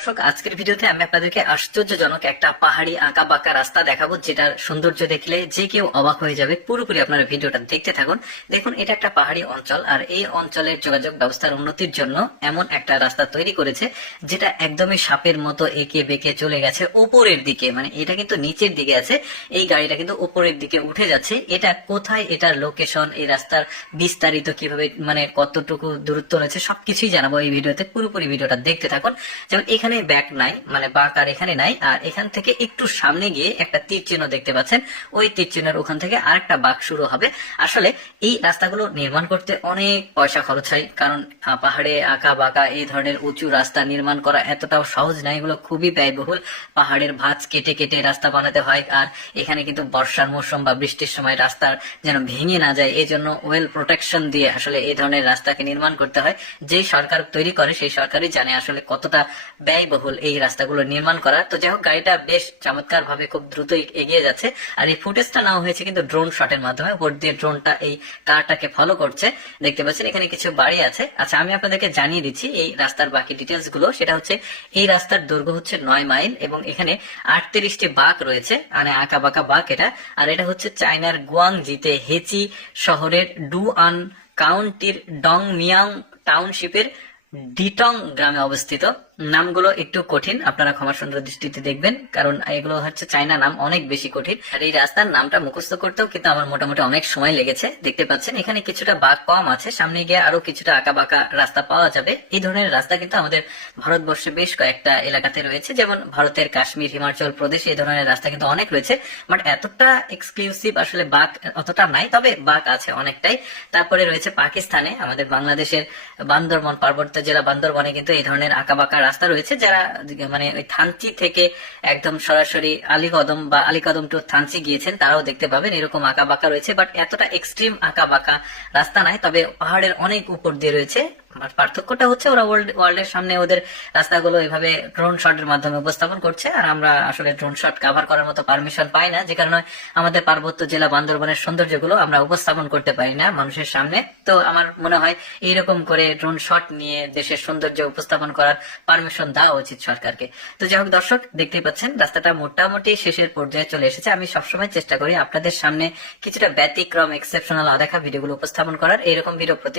দর্শক, আজকের ভিডিওতে আমি আপনাদেরকে আশ্চর্যজনক একটা পাহাড়ি আঁকা বাঁকা রাস্তা দেখাবো, যেটার সৌন্দর্য দেখলে যে কেউ অবাক হয়ে যাবে। পুরোপুরি আপনারা ভিডিওটা দেখতে থাকুন। দেখুন, এটা একটা পাহাড়ি অঞ্চল, আর এই অঞ্চলের যোগাযোগ ব্যবস্থার উন্নতির জন্য এমন একটা রাস্তা তৈরি করেছে, যেটা একদমই সাপের মতো এঁকে বেঁকে চলে গেছে উপরের দিকে। মানে এটা কিন্তু নিচের দিকে আছে, এই গাড়িটা কিন্তু উপরের দিকে উঠে যাচ্ছে। এটা কোথায়, এটার লোকেশন, এই রাস্তার বিস্তারিত কীভাবে মানে কতটুকু দূরত্ব রয়েছে, সবকিছুই জানাব এই ভিডিওতে। পুরোপুরি ভিডিওটা দেখতে থাকুন। যেমন এখানে ব্যাক নাই মানে বাঁক আর এখানে নাই। আর এখান থেকে একটু সামনে গিয়ে একটা তীর চিহ্ন দেখতে পাচ্ছেন। ওই তীর চিহ্নের ওখান থেকে আরেকটা বাঁক শুরু হবে। আসলে এই রাস্তাগুলো নির্মাণ করতে অনেক পয়সা খরচ হয়, কারণ পাহাড়ে আঁকা বাঁকা এই ধরনের উঁচু রাস্তা নির্মাণ করা এতটাও সহজ নয় এগুলো খুবই ব্যয়বহুল। পাহাড়ের ভাঁজ কেটে কেটে রাস্তা বানাতে হয়, আর এখানে কিন্তু বর্ষার মৌসুম বা বৃষ্টির সময় রাস্তার যেন ভেঙে না যায় এই জন্য ওয়েল প্রোটেকশন দিয়ে আসলে এই ধরনের রাস্তাকে নির্মাণ করতে হয়। যে সরকার তৈরি করে, সেই সরকারই জানে আসলে কতটা ব্যয়বহুল এই রাস্তাগুলো নির্মাণ করা তো যাই হোক, গাড়িটা বেশ চমৎকার ভাবে খুব দ্রুত এগিয়ে যাচ্ছে। আর এই ফুটেজটা নেওয়া হয়েছে কিন্তু ড্রোন শটের মাধ্যমে। উপর দিয়ে ড্রোনটা এই কারটাকে ফলো করছে। দেখতে পাচ্ছেন এখানে কিছু বাড়ি আছে। আচ্ছা আমি আপনাদেরকে জানিয়ে দিচ্ছি এই রাস্তার বাকি ডিটেলসগুলো সেটা হচ্ছে, এই রাস্তার দৈর্ঘ্য হচ্ছে নয় মাইল এবং এখানে আটত্রিশটি বাঁক রয়েছে। মানে আঁকা বাঁকা বাঁক এটা। আর এটা হচ্ছে চায়নার গুয়াংজিতে হেচি শহরের ডু আন কাউন্টির ডং মিয়াং টাউনশিপের ডিটং গ্রামে অবস্থিত। নামগুলো একটু কঠিন, আপনারা ক্ষমা সুন্দর দৃষ্টিতে দেখবেন, কারণ এগুলো হচ্ছে চাইনা নাম, অনেক বেশি কঠিন। আর এই রাস্তার নামটা মুখস্থ করতেও কিন্তু আমার মোটামুটি অনেক সময় লেগেছে, দেখতে পাচ্ছেন। এখানে কিছুটা বাঘ কম আছে, সামনে গিয়ে আরও কিছুটা আঁকা বাঁকা রাস্তা পাওয়া যাবে। এই ধরনের রাস্তা কিন্তু আমাদের ভারতবর্ষে বেশ কয়েকটা এলাকাতে রয়েছে, যেমন ভারতের কাশ্মীর, হিমাচল প্রদেশ, এই ধরনের রাস্তা কিন্তু অনেক রয়েছে। বাট এতটা এক্সক্লুসিভ আসলে বাঘ অতটা নাই, তবে বাঁক আছে অনেকটাই। তারপরে রয়েছে পাকিস্তানে, আমাদের বাংলাদেশের বান্দরবন, পার্বত্য জেলা বান্দরবনে কিন্তু এই ধরনের আঁকা বাঁকা রাস্তা রয়েছে যারা মানে ওই থানচি থেকে একদম সরাসরি আলী কদম বা আলীকদম টু থানচি গিয়েছেন, তারাও দেখতে পাবেন, এরকম আঁকা বাঁকা রয়েছে বাট এতটা এক্সট্রিম আঁকা বাঁকা রাস্তা নাই, তবে পাহাড়ের অনেক উপর দিয়ে রয়েছে। আর পার্থক্যটা হচ্ছে ওরা ওয়ার্ল্ড ওয়ার্ল্ডের সামনে ওদের রাস্তাগুলো এভাবে ড্রোন শটের মাধ্যমে উপস্থাপন করছে, আর আমরা আসলে ড্রোন শট কভার করার মতো পারমিশন পাই না, যে কারণে আমাদের পার্বত্য জেলা বান্দরবনের সৌন্দর্যগুলো আমরা উপস্থাপন করতে পারি না মানুষের সামনে। তো আমার মনে হয় এইরকম করে ড্রোন শট নিয়ে দেশের সৌন্দর্য উপস্থাপন করার পারমিশন দেওয়া উচিত সরকারকে। তো যাই হোক দর্শক, দেখতেই পাচ্ছেন, রাস্তাটা মোটামুটি শেষের পর্যায়ে চলে এসেছে। আমি সবসময় চেষ্টা করি আপনাদের সামনে কিছুটা ব্যতিক্রম এক্সেপশনাল আদেখা ভিডিওগুলো উপস্থাপন করার। এরকম ভিডিও প্রতি